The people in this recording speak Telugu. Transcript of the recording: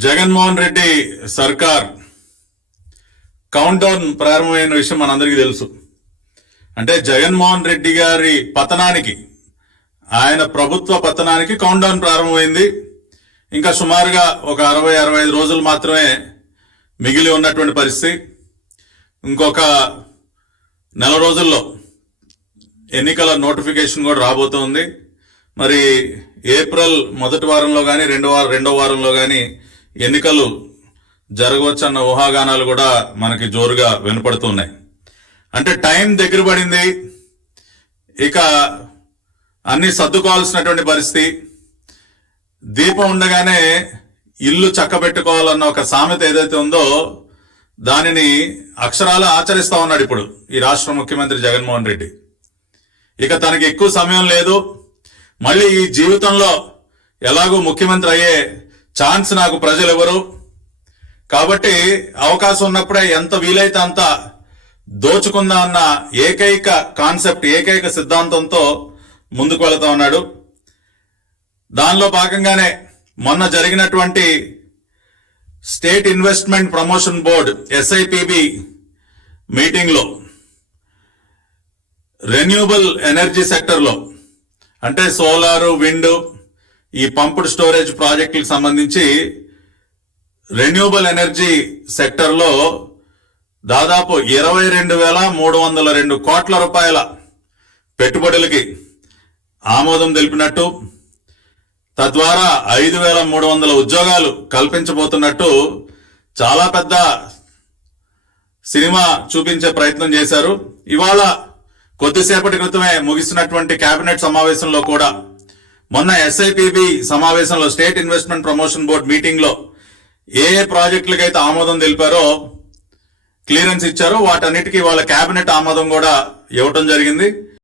జగన్మోహన్ రెడ్డి సర్కార్ కౌంట్ డౌన్ ప్రారంభమైన విషయం మనందరికీ తెలుసు. అంటే జగన్మోహన్ రెడ్డి గారి పతనానికి, ఆయన ప్రభుత్వ పతనానికి కౌంట్ డౌన్ ప్రారంభమైంది. ఇంకా సుమారుగా ఒక 60-65 రోజులు మాత్రమే మిగిలి ఉన్నటువంటి పరిస్థితి. ఇంకొక నెల రోజుల్లో ఎన్నికల నోటిఫికేషన్ కూడా రాబోతోంది. మరి ఏప్రిల్ మొదటి వారంలో కానీ రెండో వారంలో కానీ ఎన్నికలు జరగవచ్చన్న ఊహాగానాలు కూడా మనకి జోరుగా వినపడుతున్నాయి. అంటే టైం దగ్గర పడింది, ఇక అన్ని సర్దుకోవాల్సినటువంటి పరిస్థితి. దీపం ఉండగానే ఇల్లు చక్కబెట్టుకోవాలన్న ఒక సామెత ఏదైతే ఉందో దానిని అక్షరాలు ఆచరిస్తా ఉన్నాడు ఇప్పుడు ఈ రాష్ట్ర ముఖ్యమంత్రి జగన్మోహన్ రెడ్డి. ఇక తనకి ఎక్కువ సమయం లేదు. మళ్ళీ ఈ జీవితంలో ఎలాగో ముఖ్యమంత్రి అయ్యే ఛాన్స్ నాకు ప్రజలు ఎవరు, కాబట్టి అవకాశం ఉన్నప్పుడే ఎంత వీలైతే అంత దోచుకుందా అన్న ఏకైక కాన్సెప్ట్, ఏకైక సిద్ధాంతంతో ముందుకు వెళుతా ఉన్నాడు. దానిలో భాగంగానే మొన్న జరిగినటువంటి state investment promotion board SIPB మీటింగ్లో రెన్యూబుల్ ఎనర్జీ సెక్టర్లో, అంటే సోలారు, విండ్, ఈ పంప్డ్ స్టోరేజ్ ప్రాజెక్టులకు సంబంధించి రెన్యూబుల్ ఎనర్జీ సెక్టర్లో దాదాపు 22,302 కోట్ల రూపాయల పెట్టుబడులకి ఆమోదం తెలిపినట్టు, తద్వారా 5,300 ఉద్యోగాలు కల్పించబోతున్నట్టు చాలా పెద్ద సినిమా చూపించే ప్రయత్నం చేశారు. ఇవాళ కొద్దిసేపటి క్రితమే ముగిసినటువంటి కేబినెట్ సమావేశంలో కూడా, మొన్న SIPB సమావేశంలో state investment promotion board meeting లో ఏ ప్రాజెక్టులకైతే ఆమోదం తెలిపారో, క్లియరెన్స్ ఇచ్చారో వాటన్నిటికీ వాళ్ళ కేబినెట్ ఆమోదం కూడా ఇవ్వటం జరిగింది.